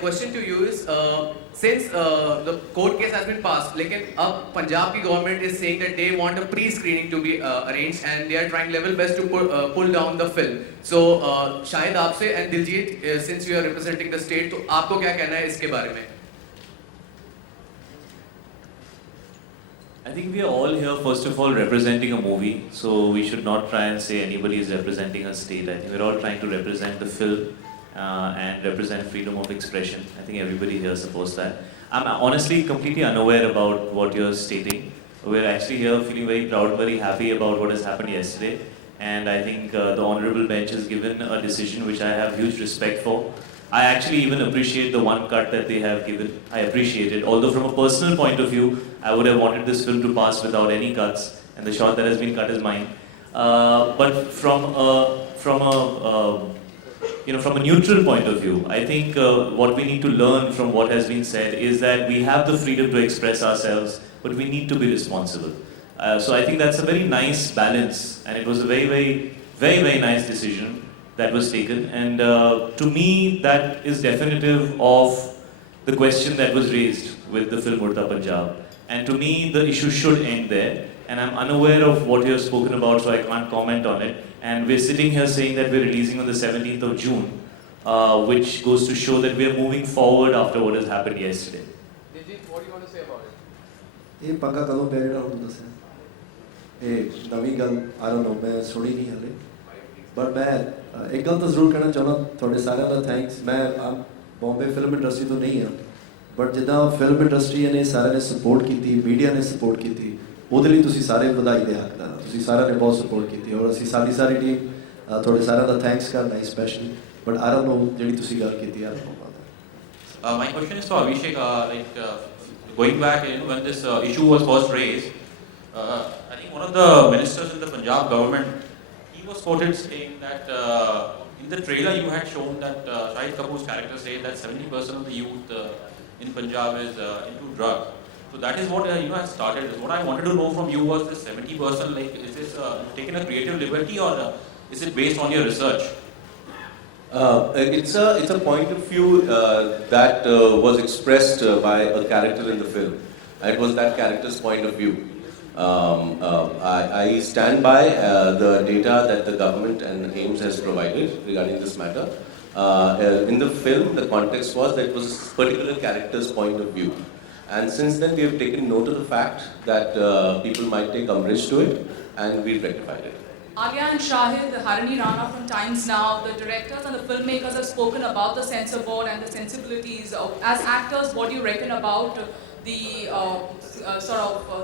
question to you is, since the court case has been passed, लेकिन अब पंजाब की government is saying that they want a pre-screening to be arranged and they are trying level best to pull down the film. So शायद आपसे and Diljit, since you are representing the state, तो आपको क्या कहना है इसके बारे में? I think we are all here, first of all, representing a movie, so we should not try and say anybody is representing a state. I think we're all trying to represent the film and represent freedom of expression. I think everybody here supports that. I'm honestly completely unaware about what you're stating. We're actually here feeling very proud, very happy about what has happened yesterday. And I think the Honorable Bench has given a decision which I have huge respect for. I actually even appreciate the one cut that they have given. I appreciate it. Although from a personal point of view, I would have wanted this film to pass without any cuts, and the shot that has been cut is mine. But from a neutral point of view, I think what we need to learn from what has been said is that we have the freedom to express ourselves, but we need to be responsible. So I think that's a very nice balance, and it was a very nice decision that was taken. And to me, that is definitive of the question that was raised with the film Udta Punjab. And to me, the issue should end there. And I'm unaware of what you have spoken about, so I can't comment on it. And we're sitting here saying that we're releasing on the 17th of June, which goes to show that we're moving forward after what has happened yesterday. Diljit, what do you want to say about it? ये पक्का कदों पै रहा हूँ दस ये नवी गल I don't know मैं सुनी नहीं हले but मैं एक गल तो ज़रूर कहना चाहना थोड़े सारे दा thanks मैं बॉम्बे फिल्म इंडस्ट्री तो नहीं हाँ but जिदा फिल्म इंडस्ट्री ने सारे ने support की थी मीडिया ने support की थी ਉਹਦੇ ਲਈ ਤੁਸੀਂ ਸਾਰੇ ਵਧਾਈ ਦੇ ਹੱਕਦਾਰ ਹੋ ਤੁਸੀਂ ਸਾਰਿਆਂ ਨੇ ਬਹੁਤ ਸਪੋਰਟ ਕੀਤੀ ਔਰ ਅਸੀਂ ਸਾਰੀ ਟੀਮ ਤੁਹਾਡੇ ਸਾਰਿਆਂ ਦਾ ਥੈਂਕਸ ਕਰਨਾ ਹੈ specially but I don't know ਜਿਹੜੀ ਤੁਸੀਂ ਗੱਲ ਕੀਤੀ ਆ My question is for Abhishek. Going back, when this issue was first raised, I think one of the ministers in the Punjab government, he was quoted saying that in the trailer you had shown that Shahid Kapoor's character said that 70% of the youth in Punjab is into drugs. So that is what has started. What I wanted to know from you was this 70%, like, is this taken a creative liberty or is it based on your research? It's a point of view that was expressed by a character in the film. It was that character's point of view. I stand by the data that the government and AIMS has provided regarding this matter. In the film, the context was that it was a particular character's point of view. And since then, we have taken note of the fact that people might take umbrage to it, and we rectified it. Alia and Shahid, Harini Rana from Times Now, the directors and the filmmakers have spoken about the censor board and the sensibilities. As actors, what do you reckon about the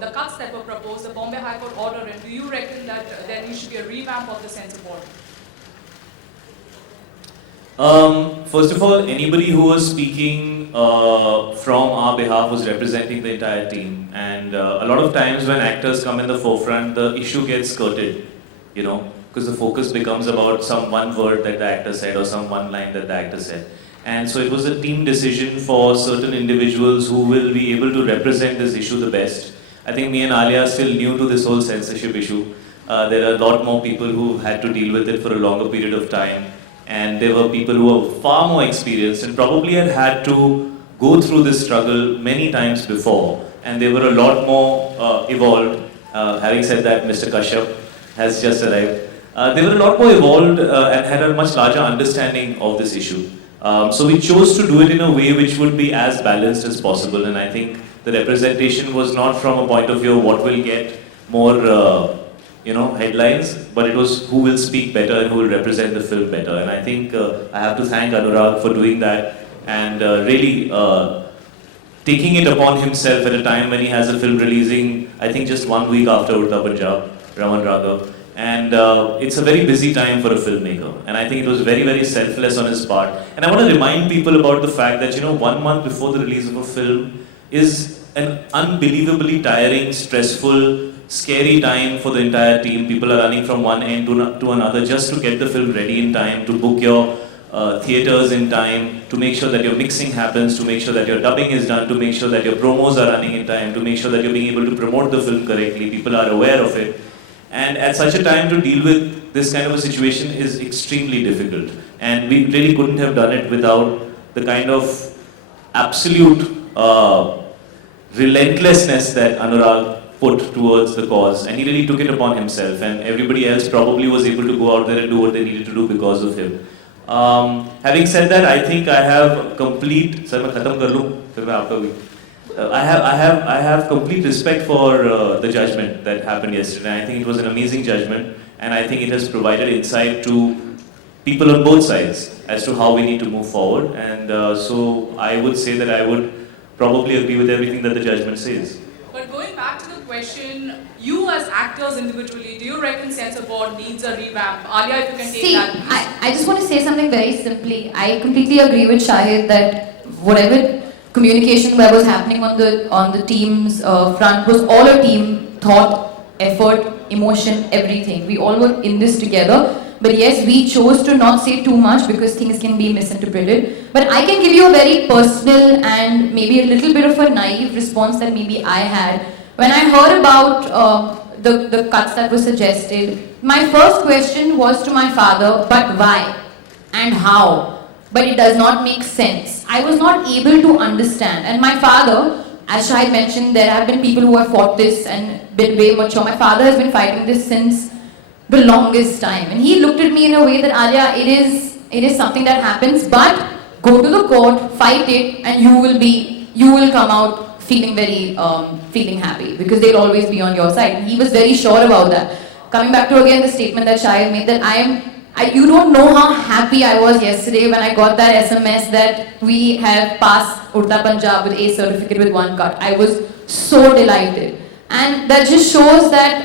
the cuts that were proposed, the Bombay High Court order, and do you reckon that there should be a revamp of the censor board? First of all, anybody who was speaking from our behalf was representing the entire team. And a lot of times when actors come in the forefront, the issue gets skirted, because the focus becomes about some one word that the actor said or some one line that the actor said. And so it was a team decision for certain individuals who will be able to represent this issue the best. I think me and Alia are still new to this whole censorship issue. There are a lot more people who had to deal with it for a longer period of time. And there were people who were far more experienced and probably had to go through this struggle many times before. And they were a lot more evolved. Having said that, Mr. Kashyap has just arrived. They were a lot more evolved and had a much larger understanding of this issue. So we chose to do it in a way which would be as balanced as possible. And I think the representation was not from a point of view of what will get more headlines, but it was who will speak better and who will represent the film better. And I think I have to thank Anurag for doing that and really taking it upon himself at a time when he has a film releasing, I think just 1 week after Udta Punjab, Raman Raghav. And it's a very busy time for a filmmaker. And I think it was very selfless on his part. And I want to remind people about the fact that, 1 month before the release of a film is an unbelievably tiring, stressful, scary time for the entire team. People are running from one end to another just to get the film ready in time, to book your theaters in time, to make sure that your mixing happens, to make sure that your dubbing is done, to make sure that your promos are running in time, to make sure that you're being able to promote the film correctly. People are aware of it. And at such a time to deal with this kind of a situation is extremely difficult. And we really couldn't have done it without the kind of absolute relentlessness that Anurag put towards the cause, and he really took it upon himself, and everybody else probably was able to go out there and do what they needed to do because of him. Having said that, I think I have complete. Sir, मैं खत्म कर लूँ, फिर मैं आपका भी. I have complete respect for the judgment that happened yesterday. I think it was an amazing judgment, and I think it has provided insight to people on both sides as to how we need to move forward. And so I would say that I would probably agree with everything that the judgment says. But going back to the question, you as actors individually, do you reckon censor board needs a revamp? Alia, if you can take See, that. Please. I just want to say something very simply. I completely agree with Shahid that whatever communication that was happening on the team's front was all a team thought, effort, emotion, everything. We all were in this together. But yes, we chose to not say too much because things can be misinterpreted. But I can give you a very personal and maybe a little bit of a naive response that maybe I had. When I heard about the cuts that were suggested, my first question was to my father, but why and how? But it does not make sense. I was not able to understand. And my father, as Shahid mentioned, there have been people who have fought this and been way mature. My father has been fighting this since the longest time. And he looked at me in a way that, Alia, it is something that happens, but go to the court, fight it, and you will come out feeling very, feeling happy because they'll always be on your side. And he was very sure about that. Coming back to again the statement that Shahid made that you don't know how happy I was yesterday when I got that SMS that we have passed Udta Punjab with A certificate with 1 cut. I was so delighted. And that just shows that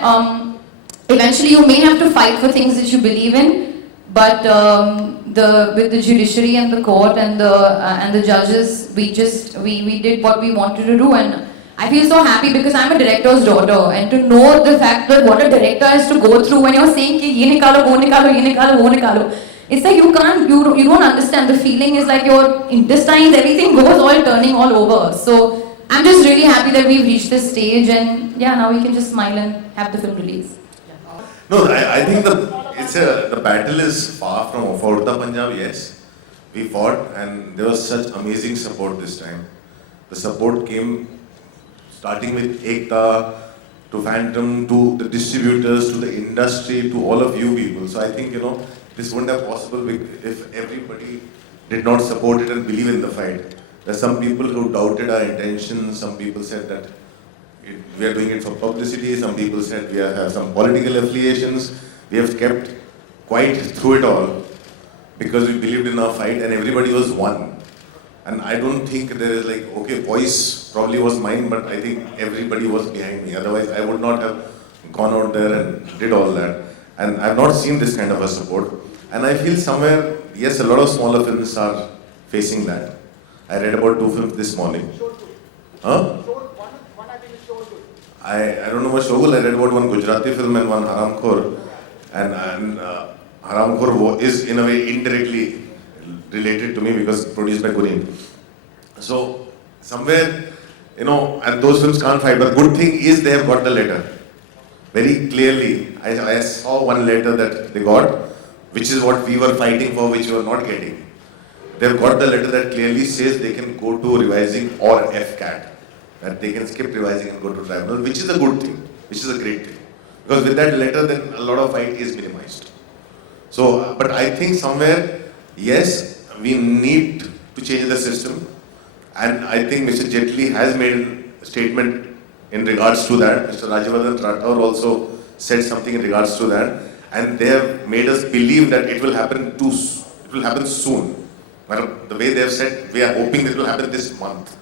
eventually you may have to fight for things that you believe in, but with the judiciary and the court and the judges, we did what we wanted to do. And I feel so happy because I'm a director's daughter, and to know the fact that what a director has to go through when you're saying ki ye nikalo, wo nikalo, ye nikalo, wo nikalo. It's like you don't understand. The feeling is like your intestines, everything goes all turning all over. So I'm just really happy that we've reached this stage, and yeah, now we can just smile and have the film release. No, I think the battle is far from over. For Udta Punjab, yes, we fought, and there was such amazing support this time. The support came starting with Ekta, to Phantom, to the distributors, to the industry, to all of you people. So I think, this wouldn't have possible if everybody did not support it and believe in the fight. There are some people who doubted our intentions. Some people said that we are doing it for publicity. Some people said we have some political affiliations. We have kept quiet through it all because we believed in our fight and everybody was one. And I don't think there is voice probably was mine, but I think everybody was behind me. Otherwise, I would not have gone out there and did all that. And I've not seen this kind of a support. And I feel somewhere, yes, a lot of smaller films are facing that. I read about 2 films this morning. Huh? I don't know about Shogul. I read about one Gujarati film and one Haramkhor. And Haramkhor is in a way indirectly related to me because produced by Gurin. So somewhere, and those films can't fight. But good thing is they have got the letter. Very clearly, I saw one letter that they got, which is what we were fighting for, which we were not getting. They've got the letter that clearly says they can go to revising or FCAT. That they can skip revising and go to tribunal, which is a good thing, which is a great thing. Because with that letter, then a lot of fight is minimized. So, but I think somewhere, yes, we need to change the system. And I think Mr. Jetli has made a statement in regards to that. Mr. Rajavardhan Rathore also said something in regards to that. And they have made us believe that it will happen soon. But the way they have said, we are hoping that it will happen this month.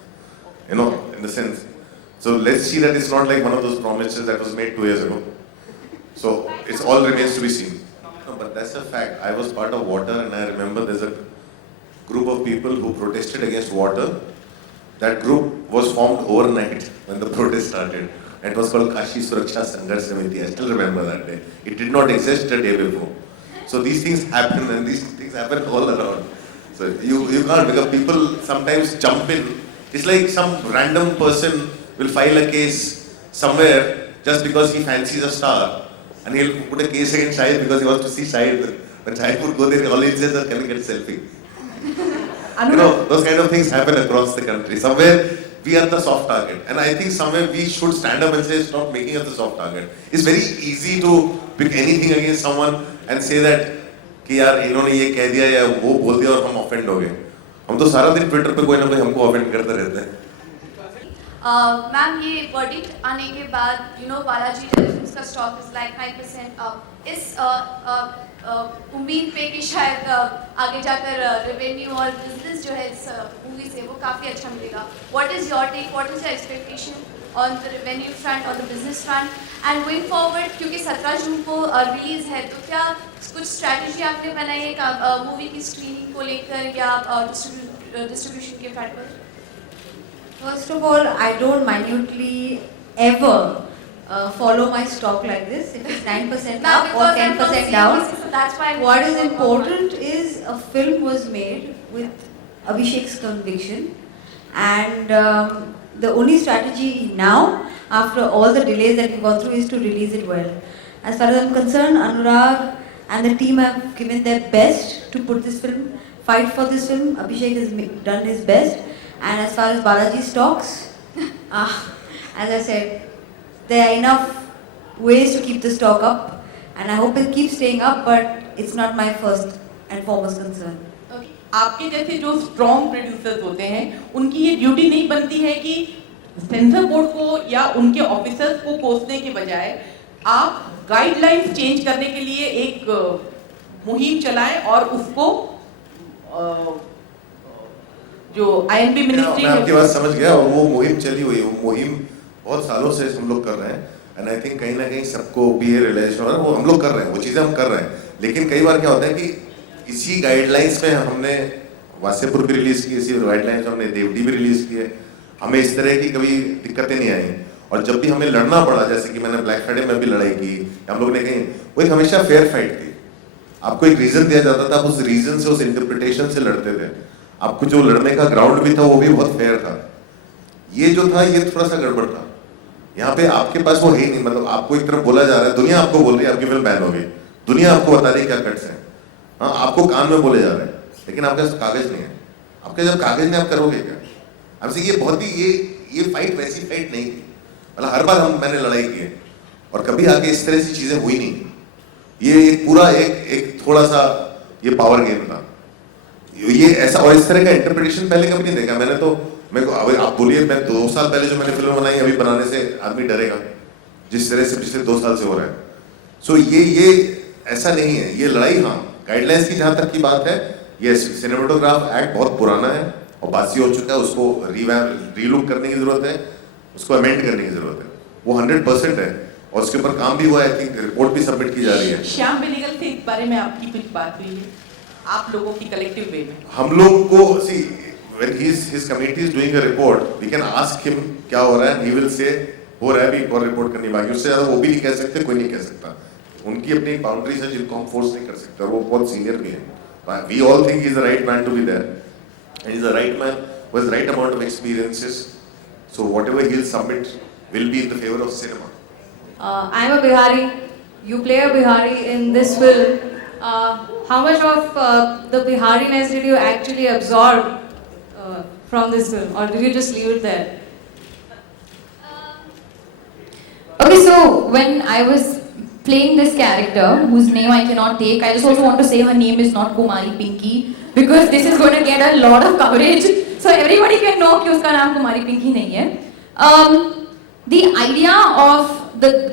In the sense. So let's see that it's not like one of those promises that was made 2 years ago. So it all remains to be seen. No, but that's a fact. I was part of water and I remember there's a group of people who protested against water. That group was formed overnight when the protest started. It was called Kashi Suraksha Sangharsh Samiti. I still remember that day. It did not exist a day before. So these things happen and these things happen all around. So you can't, because people sometimes jump in. It's like some random person will file a case somewhere just because he fancies a star. And he'll put a case against Shahid because he wants to see Shahid. But Shahid would go there, all he says is, can we get a selfie? those kind of things happen across the country. Somewhere we are the soft target, and I think somewhere we should stand up and say, stop making us the soft target. It's very easy to pick anything against someone and say that कि यार इन्होंने ये कह दिया या वो बोल दिया और हम ऑफेंड हो गए. हम तो सारा दिन ट्विटर पे कोई ना कोई हमको ऑफेंड करते रहते हैं. मैम ये वर्डिक्ट आने के बाद बालाजी टेलीफिल्म्स का स्टॉक इज लाइक 5% अप. इस उम्मीद पे कि शायद आगे जाकर रेवेन्यू और बिजनेस जो है इस मूवी से वो काफ़ी अच्छा मिलेगा. What is your take, what is your expectation on the revenue front, on the business front and going forward, क्योंकि 17 जून को रिलीज़ है, तो क्या कुछ स्ट्रैटेजी आपने बनाई है मूवी की स्क्रीनिंग को लेकर या डिस्ट्रीब्यूशन के फ्रंट पर? First of all, I don't minutely ever follow my stock like this. If it's 9% up or 10% down. So that's why What is important is a film was made with Abhishek's conviction, and the only strategy now, after all the delays that we've gone through, is to release it well. As far as I'm concerned, Anurag and the team have given their best to put this film, fight for this film. Abhishek has done his best. And as far as Balaji stocks, as I said, there are enough ways to keep the stock up, and I hope it keeps staying up, but it's not my first and foremost concern. आपके जैसे जो strong producers होते हैं, उनकी ये duty नहीं बनती है कि सेंसर बोर्ड को या उनके ऑफिसर्स को कोसने के बजाय आप गाइडलाइंस चेंज करने के लिए एक मुहिम चलाएं और उसको जो आईएनबी मिनिस्ट्री मैं आपकी बात समझ गया, और वो मुहिम चली हुई है. वो मुहिम बहुत सालों से हम लोग कर रहे हैं, एंड आई थिंक कहीं ना कहीं सबको भी ये रियलाइजेशन हो रहा है. वो हम लोग कर रहे हैं, वो चीज़ें हम कर रहे हैं. लेकिन कई बार क्या होता है कि इसी गाइडलाइंस में हमने वासेपुर भी रिलीज़ की, इसी गाइडलाइंस में हमने देवडी भी रिलीज़ की है. हमें इस तरह की कभी दिक्कतें नहीं आई. और जब भी हमें लड़ना पड़ा, जैसे कि मैंने ब्लैक फ्राइडे में भी लड़ाई की, हम लोग ने कहीं, वो एक हमेशा फेयर फाइट थी. आपको एक रीज़न दिया जाता था, आप उस रीज़न से, उस इंटरप्रिटेशन से लड़ते थे. आपको जो लड़ने का ग्राउंड भी था वो भी बहुत फेयर था. ये जो था ये थोड़ा सा गड़बड़ था. यहाँ पे आपके पास वो है ही नहीं. मतलब आपको एक तरफ बोला जा रहा है, दुनिया आपको बोल रही है आपकी फिल्म बैन हो गई, दुनिया आपको बता रही है क्या कट्स हैं. हाँ, आपको कान में बोले जा रहे हैं, लेकिन आपके पास कागज नहीं है. आपके जब कागज नहीं, आप करोगे क्या? हमसे ये बहुत ही ये फाइट वैसी फाइट नहीं थी. मतलब हर बार मैंने लड़ाई की है और कभी आके इस तरह से चीजें हुई नहीं. ये एक पूरा एक थोड़ा सा ये पावर गेम था. ये ऐसा, और इस तरह का इंटरप्रिटेशन पहले कभी नहीं देखा मैंने. तो मेरे को अभी आप बोलिए, मैं 2 साल पहले जो मैंने फिल्म बनाई, अभी बनाने से आदमी डरेगा जिस तरह से पिछले 2 साल से हो रहा है. सो ये ऐसा नहीं है. ये लड़ाई, हाँ, गाइडलाइंस की जहाँ तक की बात है, ये सिनेमेटोग्राफ एक्ट बहुत पुराना है और बासी हो चुका है. उसको रीलुक करने की जरूरत है, उसको अमेंड करने की जरूरत है. वो 100% है और उसके ऊपर काम भी हुआ है. आई थिंक रिपोर्ट भी सबमिट की जा रही है. श्याम बेनीगल से इस बारे में आपकी कुछ बात हुई है आप लोगों की कलेक्टिव वे में? हम लोग को सी, when his committee is doing a report, we can ask him क्या हो रहा है, he will say हो रहा है, भी एक और रिपोर्ट करनी बाकी. उससे ज़्यादा वो भी नहीं कह सकते, कोई नहीं कह सकता. उनकी अपनी बाउंड्रीज है जिनको हम फोर्स नहीं कर सकते. वो बहुत सीनियर भी हैं. We all think he is the right man to be there, and he is the right man who has the right amount of experiences. So whatever he'll submit will be in the favor of cinema. I'm a Bihari. You play a Bihari in this film. How much of the Bihariness did you actually absorb from this film, or did you just leave it there? Okay, so when I was playing this character, whose name I cannot take, I just also want to say her name is not Kumari Pinky, because this is going to get a lot of coverage, so everybody can know कि उसका नाम Kumari Pinky नहीं है. The idea of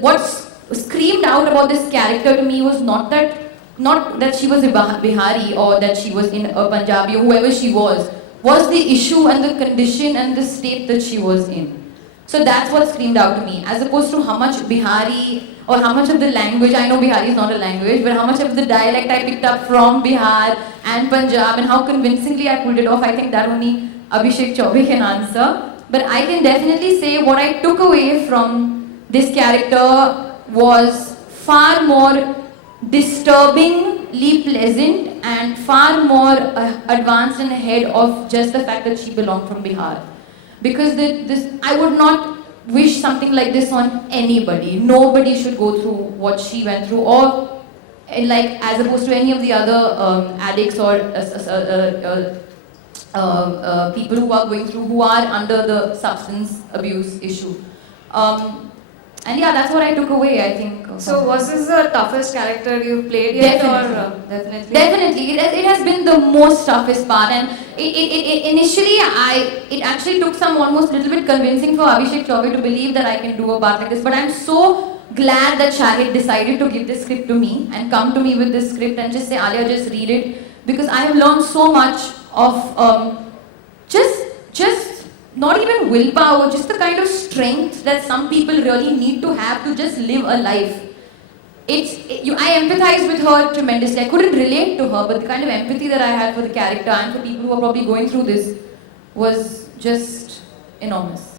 what's screamed out about this character to me was not that she was a Bihari or that she was in a Punjabi or whoever she was the issue and the condition and the state that she was in. So that's what screamed out to me, as opposed to how much Bihari or how much of the language, I know Bihari is not a language, but how much of the dialect I picked up from Bihar and Punjab and how convincingly I pulled it off. I think that only Abhishek Chaubey can answer. But I can definitely say what I took away from this character was far more disturbingly pleasant and far more advanced and ahead of just the fact that she belonged from Bihar. Because I would not wish something like this on anybody. Nobody should go through what she went through, or like as opposed to any of the other addicts or people who are going through, who are under the substance abuse issue. And yeah, that's what I took away, I think. So was this the toughest character you've played yet? Definitely. Or, definitely. Definitely, it has been the most toughest part, and initially it actually took some almost little bit convincing for Abhishek Chaubey to believe that I can do a part like this. But I'm so glad that Shahid decided to give this script to me and come to me with this script and just say, Alia, just read it, because I have learned so much of just not even willpower, just the kind of strength that some people really need to have to just live a life. I empathize with her tremendously. I couldn't relate to her, but the kind of empathy that I had for the character and for people who are probably going through this was just enormous.